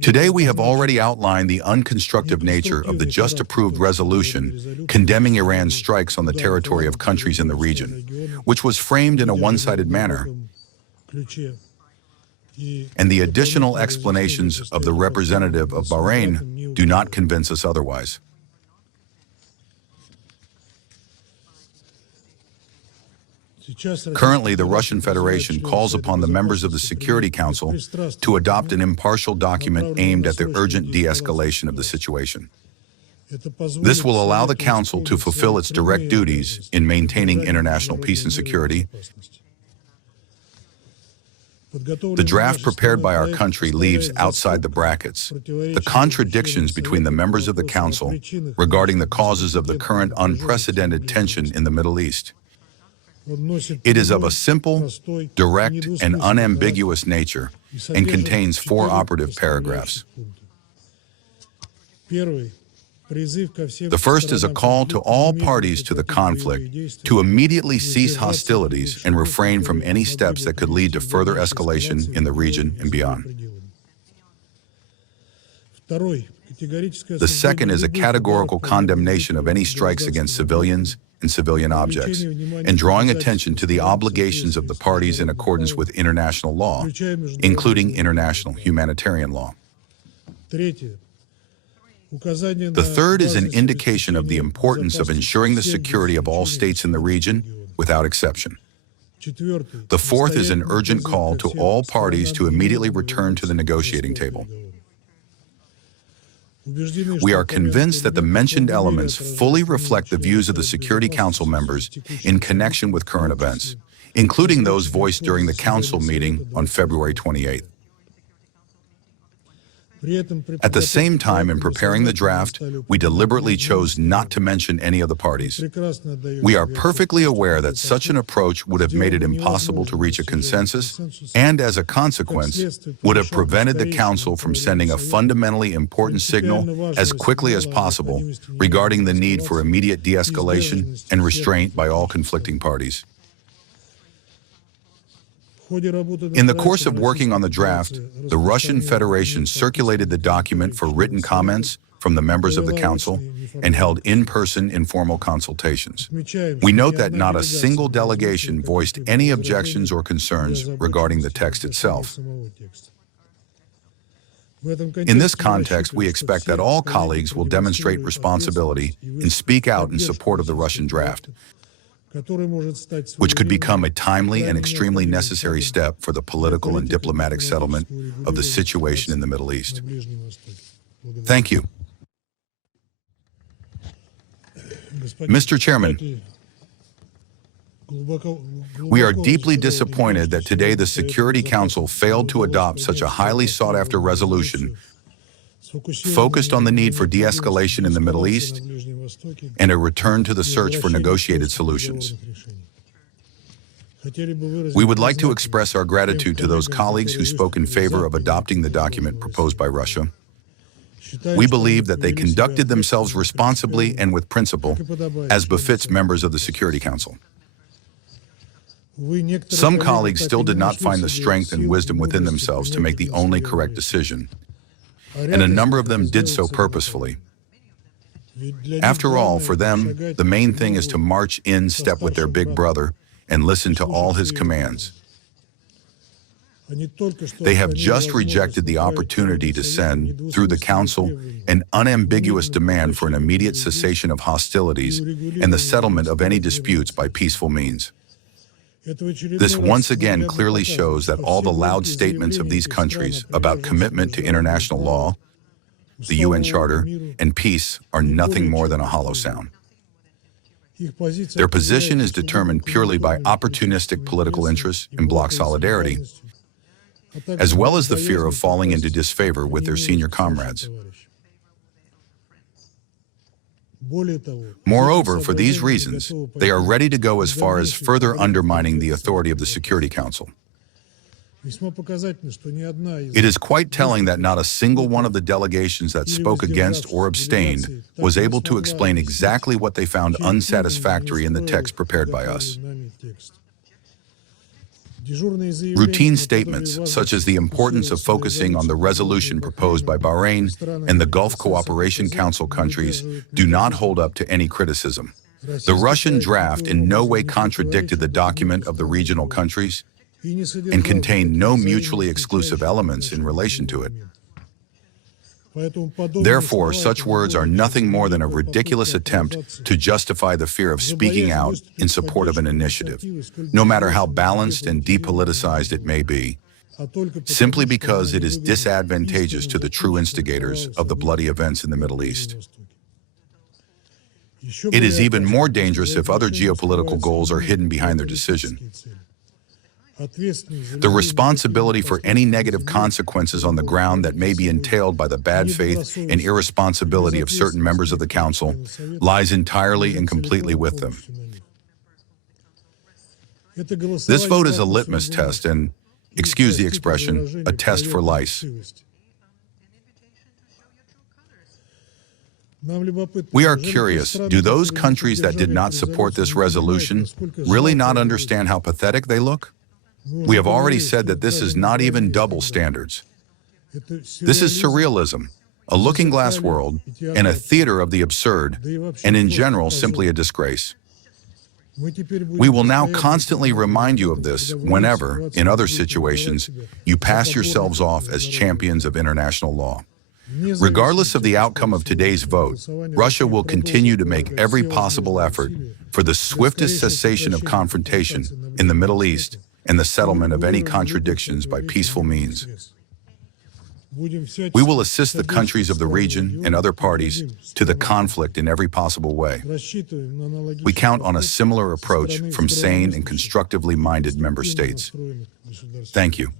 Today we have already outlined the unconstructive nature of the just-approved resolution condemning Iran's strikes on the territory of countries in the region, which was framed in a one-sided manner, and the additional explanations of the representative of Bahrain do not convince us otherwise. Currently, the Russian Federation calls upon the members of the Security Council to adopt an impartial document aimed at the urgent de-escalation of the situation. This will allow the Council to fulfill its direct duties in maintaining international peace and security. The draft prepared by our country leaves outside the brackets the contradictions between the members of the Council regarding the causes of the current unprecedented tension in the Middle East. It is of a simple, direct, and unambiguous nature and contains 4 operative paragraphs. The first is a call to all parties to the conflict to immediately cease hostilities and refrain from any steps that could lead to further escalation in the region and beyond. The second is a categorical condemnation of any strikes against civilians and civilian objects, and drawing attention to the obligations of the parties in accordance with international law, including international humanitarian law. The third is an indication of the importance of ensuring the security of all states in the region without exception. The fourth is an urgent call to all parties to immediately return to the negotiating table. We are convinced that the mentioned elements fully reflect the views of the Security Council members in connection with current events, including those voiced during the Council meeting on February 28th. At the same time, in preparing the draft, we deliberately chose not to mention any of the parties. We are perfectly aware that such an approach would have made it impossible to reach a consensus and, as a consequence, would have prevented the Council from sending a fundamentally important signal as quickly as possible regarding the need for immediate de-escalation and restraint by all conflicting parties. In the course of working on the draft, the Russian Federation circulated the document for written comments from the members of the Council and held in-person informal consultations. We note that not a single delegation voiced any objections or concerns regarding the text itself. In this context, we expect that all colleagues will demonstrate responsibility and speak out in support of the Russian draft, which could become a timely and extremely necessary step for the political and diplomatic settlement of the situation in the Middle East. Thank you. Mr. Chairman, we are deeply disappointed that today the Security Council failed to adopt such a highly sought-after resolution focused on the need for de-escalation in the Middle East and a return to the search for negotiated solutions. We would like to express our gratitude to those colleagues who spoke in favor of adopting the document proposed by Russia. We believe that they conducted themselves responsibly and with principle, as befits members of the Security Council. Some colleagues still did not find the strength and wisdom within themselves to make the only correct decision, and a number of them did so purposefully. After all, for them, the main thing is to march in step with their big brother and listen to all his commands. They have just rejected the opportunity to send, through the Council, an unambiguous demand for an immediate cessation of hostilities and the settlement of any disputes by peaceful means. This once again clearly shows that all the loud statements of these countries about commitment to international law, the UN Charter, and peace are nothing more than a hollow sound. Their position is determined purely by opportunistic political interests and bloc solidarity, as well as the fear of falling into disfavor with their senior comrades. Moreover, for these reasons, they are ready to go as far as further undermining the authority of the Security Council. It is quite telling that not a single one of the delegations that spoke against or abstained was able to explain exactly what they found unsatisfactory in the text prepared by us. Routine statements, such as the importance of focusing on the resolution proposed by Bahrain and the Gulf Cooperation Council countries, do not hold up to any criticism. The Russian draft in no way contradicted the document of the regional countries and contained no mutually exclusive elements in relation to it. Therefore, such words are nothing more than a ridiculous attempt to justify the fear of speaking out in support of an initiative, no matter how balanced and depoliticized it may be, simply because it is disadvantageous to the true instigators of the bloody events in the Middle East. It is even more dangerous if other geopolitical goals are hidden behind their decision. The responsibility for any negative consequences on the ground that may be entailed by the bad faith and irresponsibility of certain members of the Council lies entirely and completely with them. This vote is a litmus test and, excuse the expression, a test for lice. We are curious, do those countries that did not support this resolution really not understand how pathetic they look? We have already said that this is not even double standards. This is surrealism, a looking-glass world, and a theater of the absurd, and in general, simply a disgrace. We will now constantly remind you of this whenever, in other situations, you pass yourselves off as champions of international law. Regardless of the outcome of today's vote, Russia will continue to make every possible effort for the swiftest cessation of confrontation in the Middle East and the settlement of any contradictions by peaceful means. We will assist the countries of the region and other parties to the conflict in every possible way. We count on a similar approach from sane and constructively minded member states. Thank you.